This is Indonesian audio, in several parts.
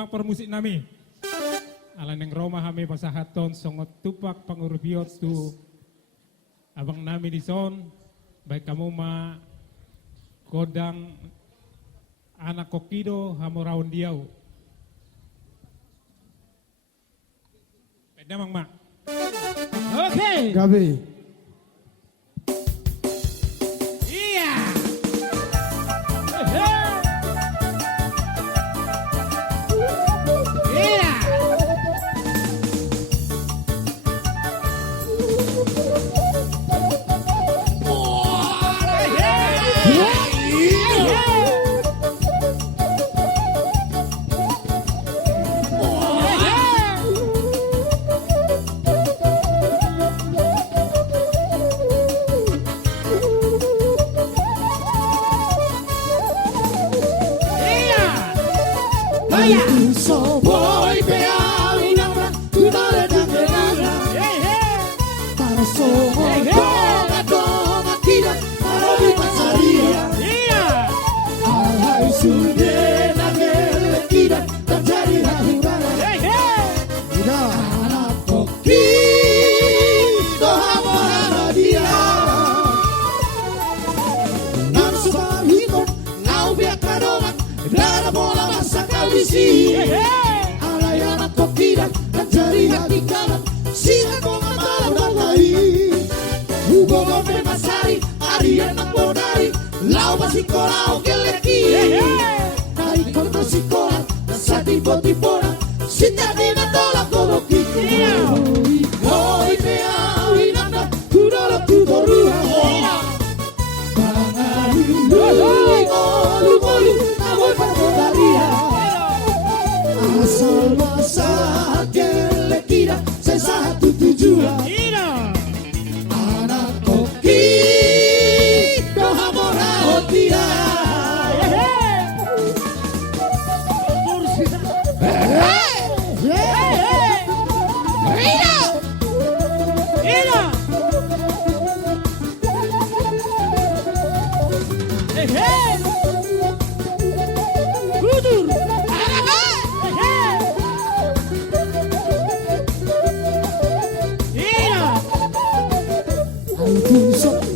Selamat permusik nami. Alan yang Roma kami pasahaton songot tupak pangurubiot tu abang nami di son. Baik kamu ma kodang anak kokido hamoraun diau. Peda mang mak. Oke. Gabi. Iya. Iya. So boy pe awinang tudale dangerana. Para so donga kira arobi pasaria. Alhai sude nagele kira terjadi hangana. Ida anak koki doha dia. Nan suka hito ngau biakarongan dana bola masa kawisi. Alay anak kokira dan jari hati kanan siang kongan malam dan lain. Hugo gope masari Arian ang bodari lau masikola o keleki. Naik kono sikola dan sa tipo-tipona sita di na tola koloki. Hoy pe awinang na tudolo tudorua. Pangaluluy olu-olu amoy pagkodaria. Asal masa gele kira sesatu tujuan. Anak koki doha morao tira.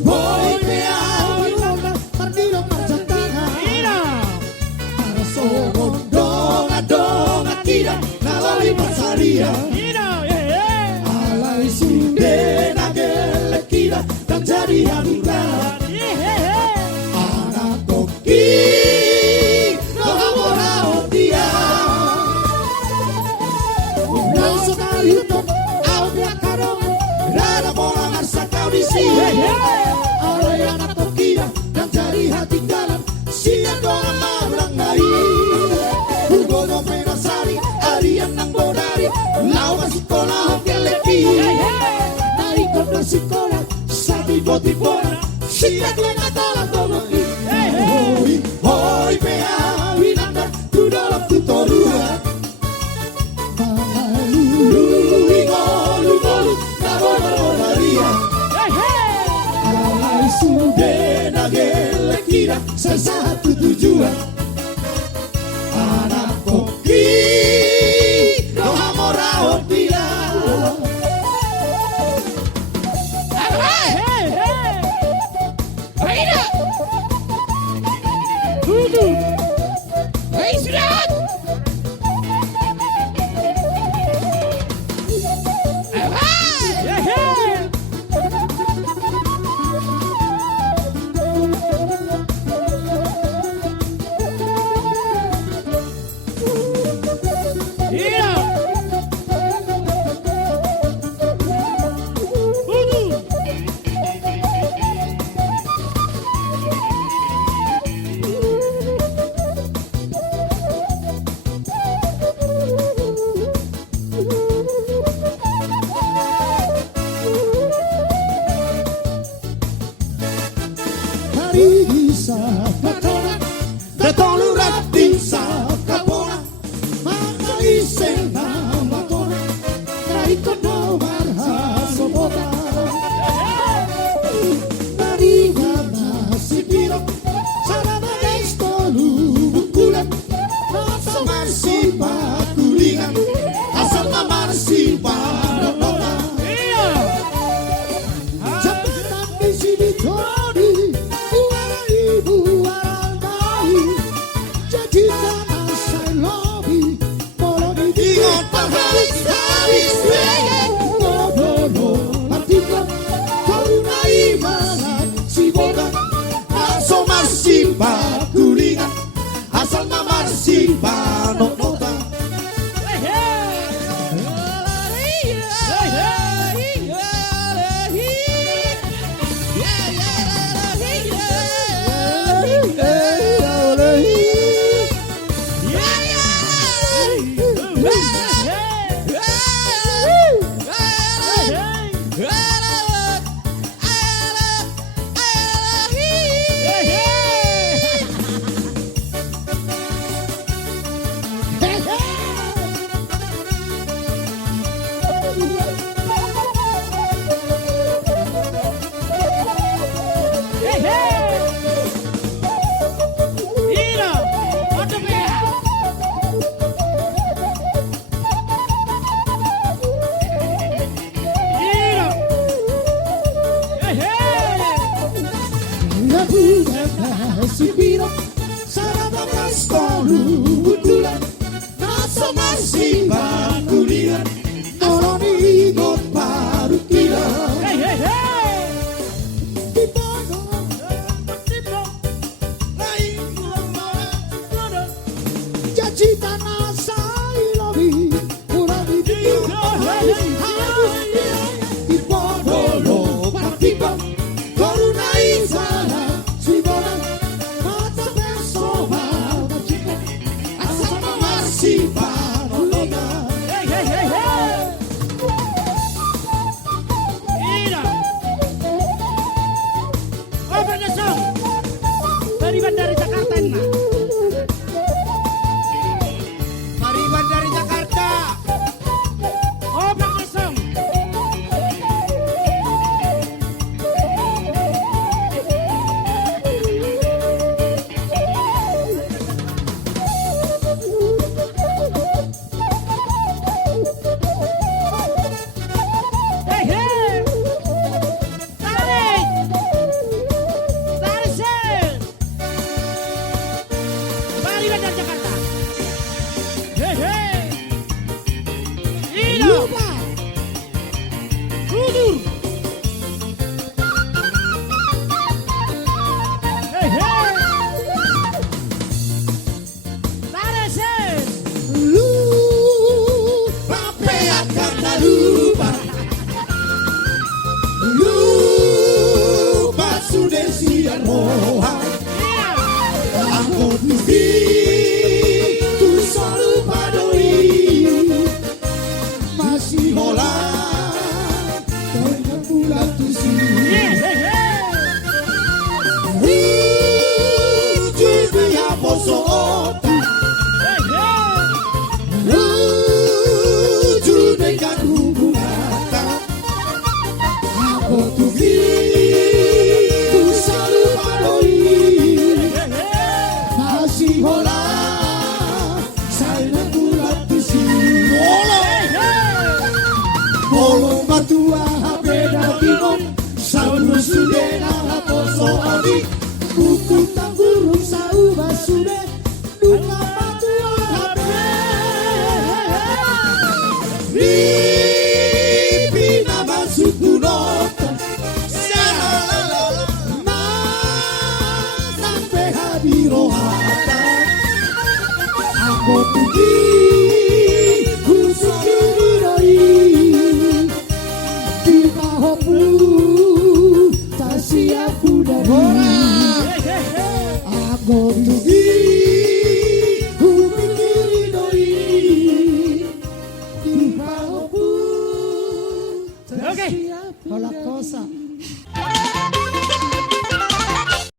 Boy pe awinang tardilong marjantana. Para songon donga kira naloi pasaria. Alay sunde nagele kira dan jadi hamilana. Anak koki doha morao dia. Nang sekali hutan au biakarongan rada bola ngarsa kau di sini. Alay anak kokira dan jari hati kanan siang doa mabrang nari. Hugo no penasari Arian nang bodari lau masikola ho keleki. Naik kono sikola sa tipo-tipona siang lena tola koloki. Hoy pe awinang na tudolok tutorua. Pangaluluy olu-olu kabodaria. Alay sude nagele kira sesatu tujuan. Anak koki doha morao tira. Isa katona datolu ratisa kapona makalisen na matona traiko no marha sobota Mariga masipiro sarada esto lubukulan Nasa marsipa lubutulan Nasa masih bakulian Noloni got parukilan Hey, hey, hey. Di pagong lain bulan Janji tanah saya lobi Kurang dibikin Di podolo partibang Korunai sana Sibolan Mata besoba Macika Asama marsi Panologa Hey, hey, hey, hey. Ina. Over the song. Mariban dari Jakarta ini. Mariban dari Jakarta Over the song. Hey, hey. Tarik. Tarik sel. Mariban dari Jakarta. Hey, hey. Ina. Lupa Rudur. Hey, hey. Tarik sel. Lupa akan lupa Lupa sudah sian roha Ina. Aku tuhi Tu selalu padoi Masih hola Dengan bulan tusi Hey, hey, hey. Jadi apa soota Hey, hey. Lucu dengan hubungan Aku tuhi Tu selalu padoi Hey, hey. Masih hola Saya bulat di sini Hey, hey. Kolong batua beda timon Saunu sudena poso odi Buku tanggurung sauba sude Duka batua habe Ripina basuku nota Salalala Sampai hadirohata Aku pergi